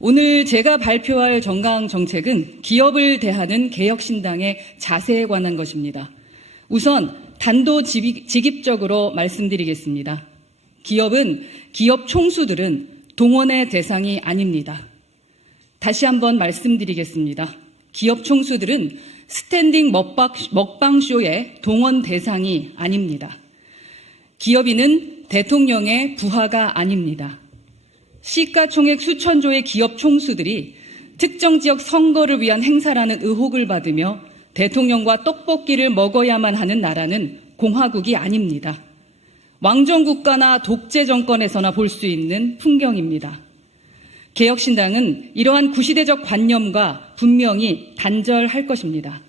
오늘 제가 발표할 정강 정책은 기업을 대하는 개혁신당의 자세에 관한 것입니다. 우선 단도직입적으로 말씀드리겠습니다. 기업 총수들은 동원의 대상이 아닙니다. 다시 한번 말씀드리겠습니다. 기업 총수들은 스탠딩 먹방쇼의 동원 대상이 아닙니다. 기업인은 대통령의 부하가 아닙니다. 시가총액 수천조의 기업 총수들이 특정 지역 선거를 위한 행사라는 의혹을 받으며 대통령과 떡볶이를 먹어야만 하는 나라는 공화국이 아닙니다. 왕정국가나 독재 정권에서나 볼 수 있는 풍경입니다. 개혁신당은 이러한 구시대적 관념과 분명히 단절할 것입니다.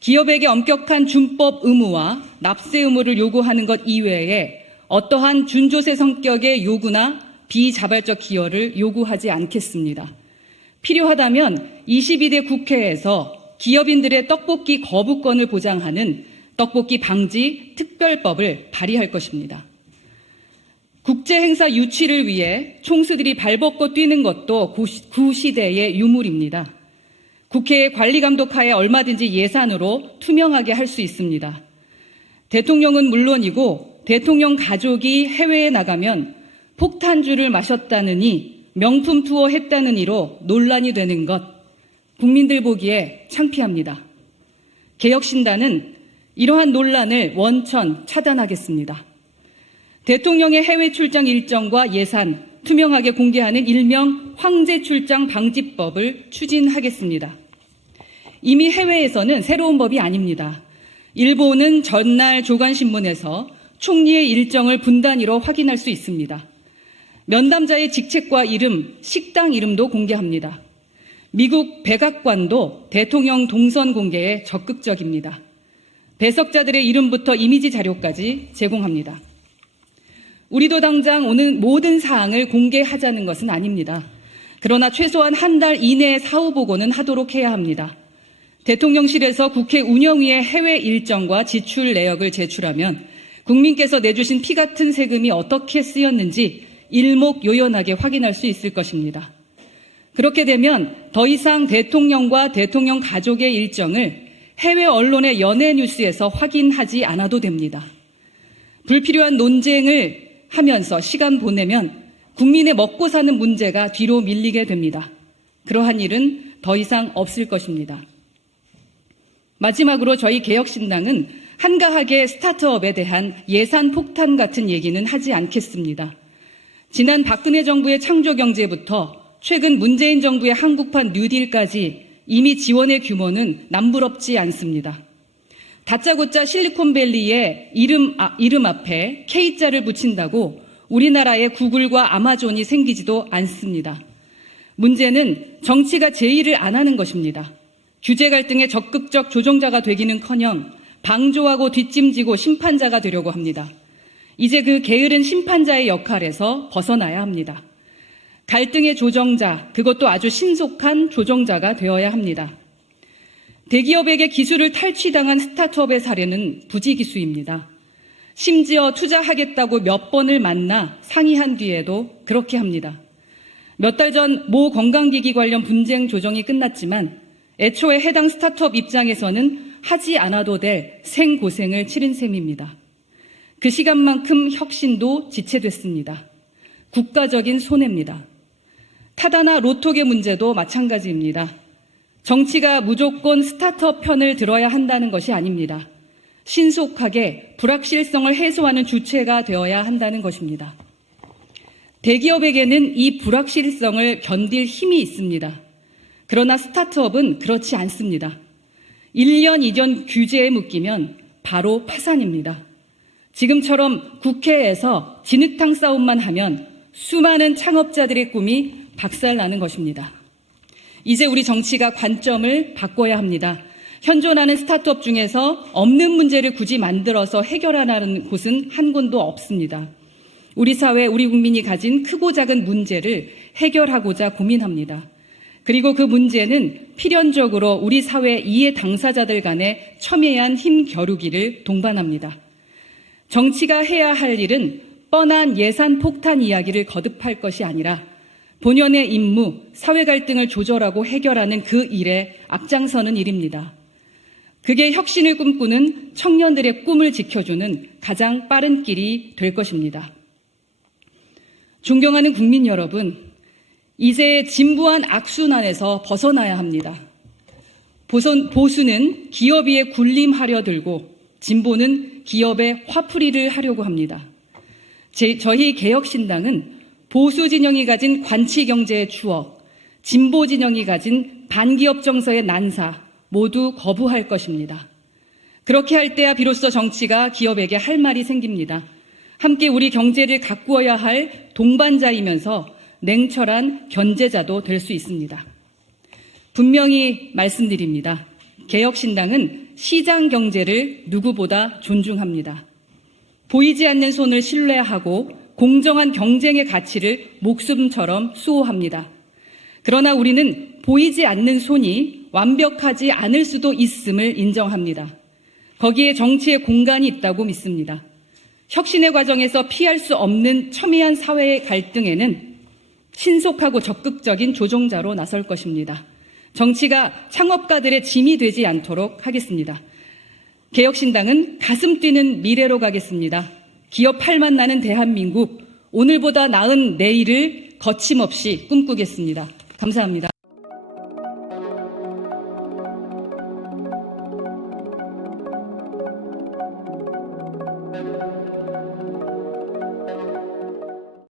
기업에게 엄격한 준법 의무와 납세 의무를 요구하는 것 이외에 어떠한 준조세 성격의 요구나 비자발적 기여를 요구하지 않겠습니다. 필요하다면 22대 국회에서 기업인들의 떡볶이 거부권을 보장하는 떡볶이 방지 특별법을 발의할 것입니다. 국제행사 유치를 위해 총수들이 발벗고 뛰는 것도 구시대의 유물입니다. 국회의 관리감독하에 얼마든지 예산으로 투명하게 할 수 있습니다. 대통령은 물론이고 대통령 가족이 해외에 나가면 폭탄주를 마셨다느니 명품 투어 했다느니로 논란이 되는 것, 국민들 보기에 창피합니다. 개혁신당은 이러한 논란을 원천 차단하겠습니다. 대통령의 해외 출장 일정과 예산 투명하게 공개하는 일명 황제 출장 방지법을 추진하겠습니다. 이미 해외에서는 새로운 법이 아닙니다. 일본은 전날 조간신문에서 총리의 일정을 분단위로 확인할 수 있습니다. 면담자의 직책과 이름, 식당 이름도 공개합니다. 미국 백악관도 대통령 동선 공개에 적극적입니다. 배석자들의 이름부터 이미지 자료까지 제공합니다. 우리도 당장 오는 모든 사항을 공개하자는 것은 아닙니다. 그러나 최소한 한 달 이내에 사후 보고는 하도록 해야 합니다. 대통령실에서 국회 운영위의 해외 일정과 지출 내역을 제출하면 국민께서 내주신 피 같은 세금이 어떻게 쓰였는지 일목요연하게 확인할 수 있을 것입니다. 그렇게 되면 더 이상 대통령과 대통령 가족의 일정을 해외 언론의 연예 뉴스에서 확인하지 않아도 됩니다. 불필요한 논쟁을 하면서 시간 보내면 국민의 먹고 사는 문제가 뒤로 밀리게 됩니다. 그러한 일은 더 이상 없을 것입니다. 마지막으로 저희 개혁신당은 한가하게 스타트업에 대한 예산 폭탄 같은 얘기는 하지 않겠습니다. 지난 박근혜 정부의 창조경제부터 최근 문재인 정부의 한국판 뉴딜까지 이미 지원의 규모는 남부럽지 않습니다. 다짜고짜 실리콘밸리의 이름 앞에 K자를 붙인다고 우리나라의 구글과 아마존이 생기지도 않습니다. 문제는 정치가 제의를 안 하는 것입니다. 규제 갈등의 적극적 조정자가 되기는커녕 방조하고 뒷짐지고 심판자가 되려고 합니다. 이제 그 게으른 심판자의 역할에서 벗어나야 합니다. 갈등의 조정자, 그것도 아주 신속한 조정자가 되어야 합니다. 대기업에게 기술을 탈취당한 스타트업의 사례는 부지기수입니다. 심지어 투자하겠다고 몇 번을 만나 상의한 뒤에도 그렇게 합니다. 몇 달 전 모 건강기기 관련 분쟁 조정이 끝났지만 애초에 해당 스타트업 입장에서는 하지 않아도 될 생고생을 치른 셈입니다. 그 시간만큼 혁신도 지체됐습니다. 국가적인 손해입니다. 타다나 로톡의 문제도 마찬가지입니다. 정치가 무조건 스타트업 편을 들어야 한다는 것이 아닙니다. 신속하게 불확실성을 해소하는 주체가 되어야 한다는 것입니다. 대기업에게는 이 불확실성을 견딜 힘이 있습니다. 그러나 스타트업은 그렇지 않습니다. 1년 이전 규제에 묶이면 바로 파산입니다. 지금처럼 국회에서 진흙탕 싸움만 하면 수많은 창업자들의 꿈이 박살나는 것입니다. 이제 우리 정치가 관점을 바꿔야 합니다. 현존하는 스타트업 중에서 없는 문제를 굳이 만들어서 해결하라는 곳은 한 군도 없습니다. 우리 사회, 우리 국민이 가진 크고 작은 문제를 해결하고자 고민합니다. 그리고 그 문제는 필연적으로 우리 사회 이해 당사자들 간의 첨예한 힘 겨루기를 동반합니다. 정치가 해야 할 일은 뻔한 예산 폭탄 이야기를 거듭할 것이 아니라 본연의 임무, 사회 갈등을 조절하고 해결하는 그 일에 앞장서는 일입니다. 그게 혁신을 꿈꾸는 청년들의 꿈을 지켜주는 가장 빠른 길이 될 것입니다. 존경하는 국민 여러분, 이제 진부한 악순환에서 벗어나야 합니다. 보수는 기업 위에 군림하려 들고 진보는 기업에 화풀이를 하려고 합니다. 저희 개혁신당은 보수 진영이 가진 관치 경제의 추억, 진보 진영이 가진 반기업 정서의 난사 모두 거부할 것입니다. 그렇게 할 때야 비로소 정치가 기업에게 할 말이 생깁니다. 함께 우리 경제를 가꾸어야 할 동반자이면서 냉철한 견제자도 될 수 있습니다. 분명히 말씀드립니다. 개혁신당은 시장 경제를 누구보다 존중합니다. 보이지 않는 손을 신뢰하고 공정한 경쟁의 가치를 목숨처럼 수호합니다. 그러나 우리는 보이지 않는 손이 완벽하지 않을 수도 있음을 인정합니다. 거기에 정치의 공간이 있다고 믿습니다. 혁신의 과정에서 피할 수 없는 첨예한 사회의 갈등에는 신속하고 적극적인 조종자로 나설 것입니다. 정치가 창업가들의 짐이 되지 않도록 하겠습니다. 개혁신당은 가슴 뛰는 미래로 가겠습니다. 기업 팔만 나는 대한민국, 오늘보다 나은 내일을 거침없이 꿈꾸겠습니다. 감사합니다.